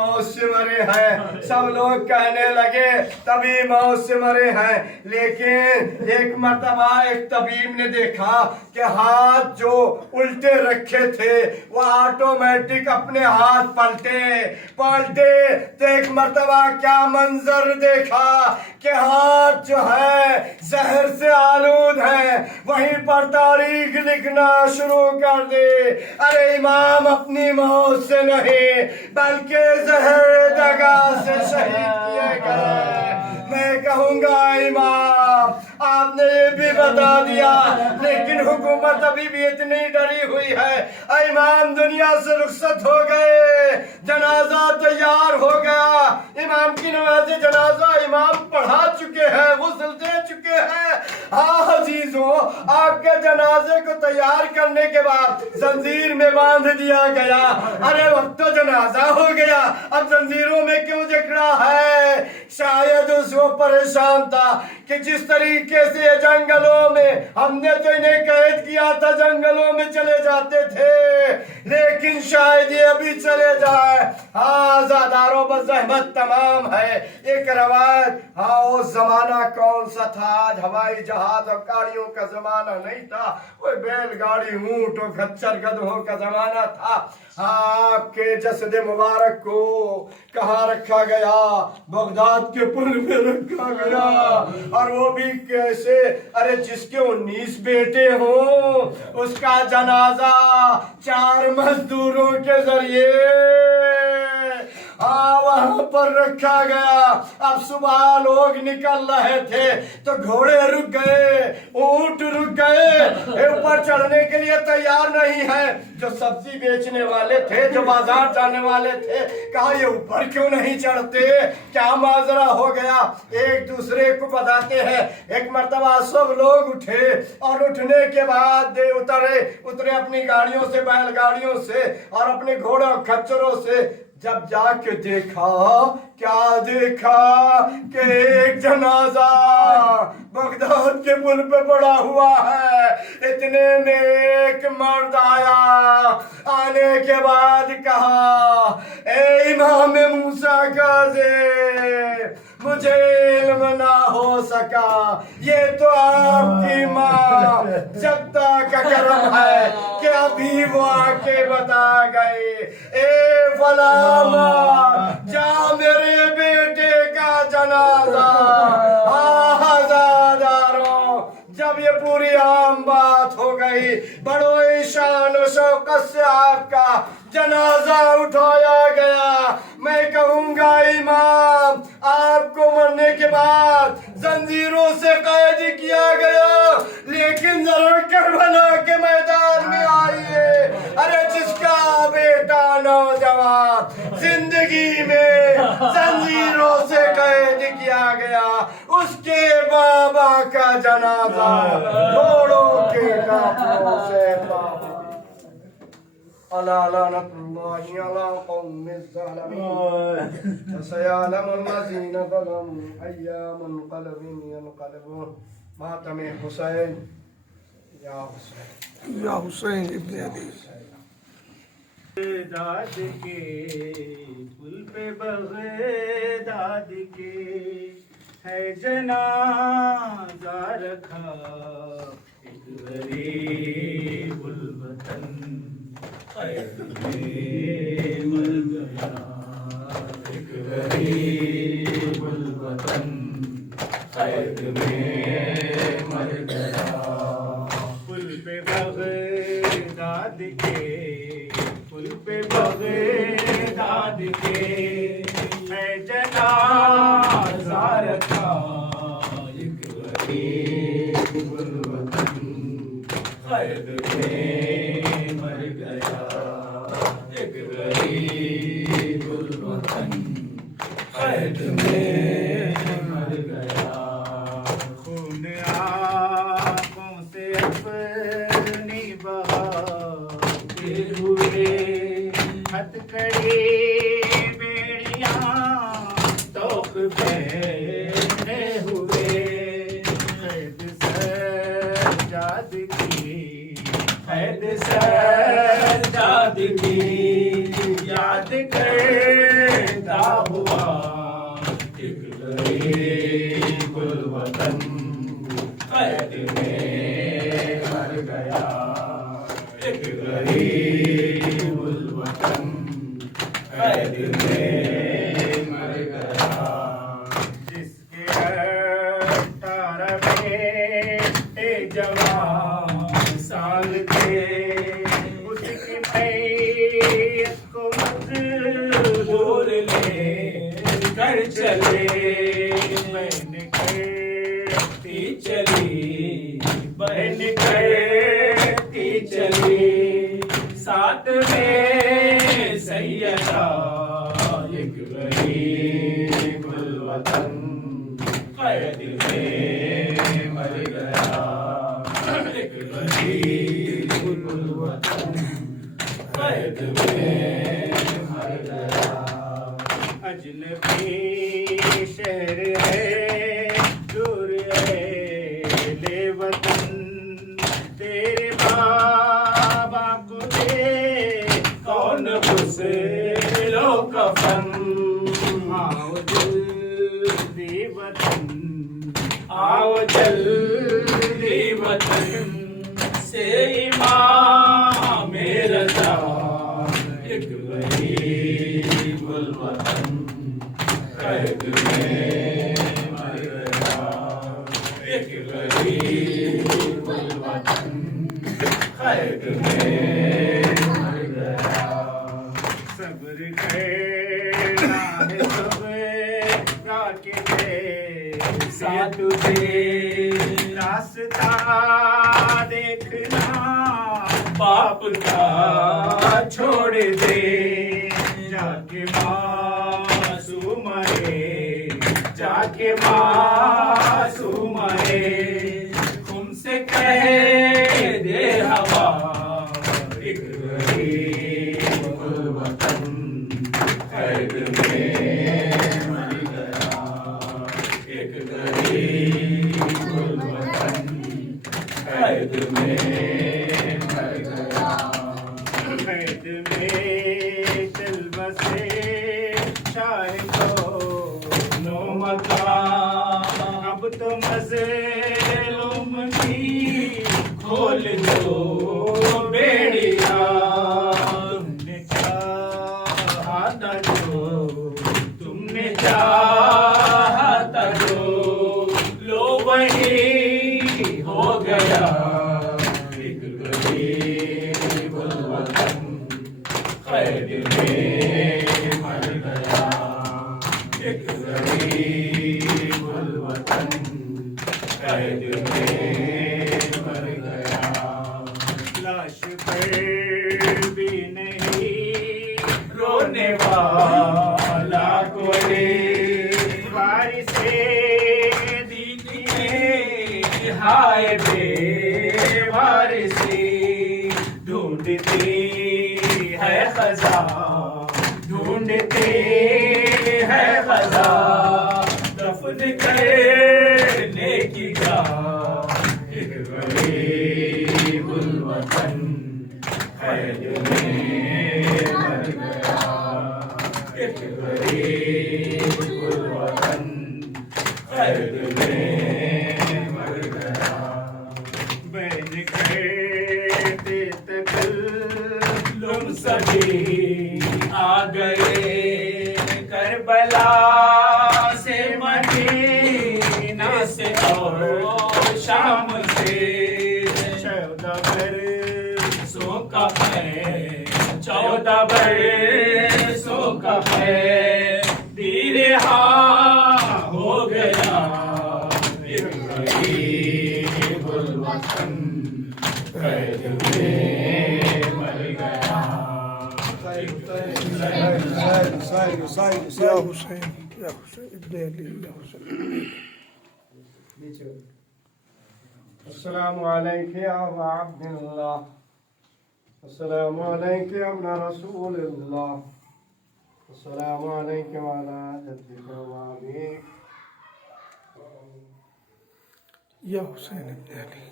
موت سے مرے ہیں، سب لوگ کہنے لگے طبیب موت سے مرے ہیں، لیکن ایک مرتبہ ایک طبیب نے دیکھا کہ ہاتھ جو الٹے رکھے تھے وہ آٹومیٹک اپنے ہاتھ پلٹے تو ایک مرتبہ کیا منظر دیکھا کہ ہاتھ جو ہے زہر سے آلود ہے، وہیں پر تاریخ لکھنا شروع کر دے۔ ارے امام اپنی موت سے نہیں بلکہ زہر دغا سے شہید کیے گئے۔ میں کہوں گا امام آپ نے یہ بھی بتا دیا، لیکن حکومت ابھی بھی اتنی ڈری ہوئی ہے۔ امام دنیا سے رخصت ہو گئے، جنازہ تیار ہو گیا، امام کی نماز جنازہ امام پڑھا چکے ہیں، غسل دے چکے ہیں۔ ہاں عزیزوں، آپ کے جنازے کو تیار کرنے کے بعد زنجیر میں باندھ دیا گیا۔ ارے وقت تو جنازہ ہو گیا، اب زنجیروں میں کیوں جکڑا ہے؟ شاید اس وہ پریشان تھا کہ جس طریقے سے یہ جنگلوں میں ہم نے تو انہیں قید کیا تھا، جنگلوں میں چلے جاتے تھے، لیکن شاید یہ ابھی چلے جائے۔ ہاں زاداروں بزحمت تمام ہے۔ ایک روایت، ہاں وہ زمانہ کون سا تھا؟ آج ہوائی جہاز اور گاڑیوں کا زمانہ نہیں تھا، وہ بیل گاڑی، اونٹ اور کھچر گدھوں کا زمانہ تھا۔ آپ کے جسد مبارک کو کہاں رکھا گیا؟ بغداد کے پل پہ رکھا گیا، اور وہ بھی کیسے؟ ارے جس کے 19 بیٹے ہوں اس کا جنازہ 4 مزدوروں کے ذریعے وہاں پر رکھا گیا۔ اب صبح لوگ نکل رہے تھے تو گھوڑے رک گئے، اونٹ رک گئے، اوپر چڑھنے کے لیے تیار نہیں ہے۔ جو سبزی بیچنے والے تھے، جو بازار جانے والے تھے، کہا یہ اوپر کیوں نہیں چڑھتے؟ کیا ماجرا ہو گیا؟ ایک دوسرے کو بتاتے ہیں۔ ایک مرتبہ سب لوگ اٹھے، اور اٹھنے کے بعد اترے اپنی گاڑیوں سے، بیل گاڑیوں سے اور اپنے گھوڑوں کھچروں سے۔ جب جا کے دیکھا، کیا دیکھا کہ ایک جنازہ بغداد کے پل پہ پڑا ہوا ہے۔ اتنے میں ایک مرد آیا، آنے کے بعد کہا اے امام موسیٰ کاظم، مجھے علم نہ ہو سکا، یہ تو آپ کی ماں جدہ کا کرم ہے کہ ابھی وہ آ کے بتا گئے۔ اے فلاں جا میرے بیٹے کا جنازہ۔ ہزاداروں، جب یہ پوری عام بات ہو گئی، بڑو شان و شوقت سے آپ کا جنازہ اٹھایا گیا۔ میں کہوں گا امام آپ کو مرنے کے بعد زنجیروں سے قید کیا گیا، لیکن ضرور کربلا کے میدان میں آئیے۔ ارے جس کا بیٹا نوجوان زندگی میں زنجیروں سے قید کیا گیا، اس کے بابا کا جنازہ گھوڑوں کے قافلوں سے الا لعنت اللہ علی قوم الظالمین فسيعلم الذين ظلموا أي منقلب ينقلبون۔ ماتم حسین، یا حسین، یا حسین ابن علی۔ داد کے پل پہ بغداد کے ہے جنازہ رکھا، ایک غریب الوطن قید میں مر گیا، ایک غریب الوطن قید میں مر گیا۔ پل پہ بغداد کے، پل پہ بغداد کے ہے جنازہ رکھا، ایک غریب الوطن قید میں مر گیا، ایک غریب الوطن قید میں مر گیا۔ خون آنکھوں سے اپنی بہاتے ہوئے، ہتھ کڑی بیڑیاں توق پہنے ہوئے، قید سجاد کی، قید سجاد کی یاد کر غریب الوطن قید میں مر گیا، ایک غریب الوطن قید میں مر گیا، جس کے 18 بیٹے جوان سال تھے، اس کی میت کو مزدور لے کر چلے، بہن کہتی چلی، بہن کہتی چلی، ساتھ میں سیدہ ایک غریب الوطن قید میں مر گیا، ایک غریب الوطن قید میں مر گیا، اجنبی شہر ہے دور ہے لے وطن، تیرے بابا کو دے کون غسلو کفن، آؤ جلدی وطن، آؤ جلدی وطن سے امام رضا ایک غریب الوطن قید میں مر گیا، ایک غریب الوطن قید میں مر گیا، صبر کرنا ہے سب کا کے ساتھ تجھے، راستہ دیکھنا باپ کا چھوڑ دے، جا کے معصوم ہے، جا کے معصوم ہے، تم سے کہہ دے ہوا ایک غریب الوطن قید میں مر گیا، ایک غریب الوطن قید میں مر گیا، قید میں چل بسے شاہ کو نو مکان، اب تو مظلوم کی کھول دو بیڑیا، تم نے چاہا تھا جو، تم نے چاہا تھا جو، لو وہی ہو گیا، ایک غریب الوطن قید میں مر گیا، ایک غریب الوطن قید میں مر گیا، لاش پر بھی نہیں رونے والا کوئی، وارث دین کے ہائے بے وارثی، ڈھونڈتی ہے خزاں، ڈھونڈتی ہے خزاں، دفن کرنے کی گاہ ایک غریب الوطن قید میں مر گیا، ایک غریب الوطن قید میں مر گیا، بہن کہتے تکلم سبھی آ گئے، کربلا سے مدینہ سے اور شام سے، 14 برسوں کا ہے، 14 برسوں کا ہے، دیر ہو گیا، ایک غریب الوطن قید میں مر گیا، یا حسین یا حسین ابن علی یا حسین. السلام عليك يا أبا عبد الله، السلام عليك يا ابن رسول الله، السلام عليك وعلى جدك وأبيك. یا حسین ابن علی.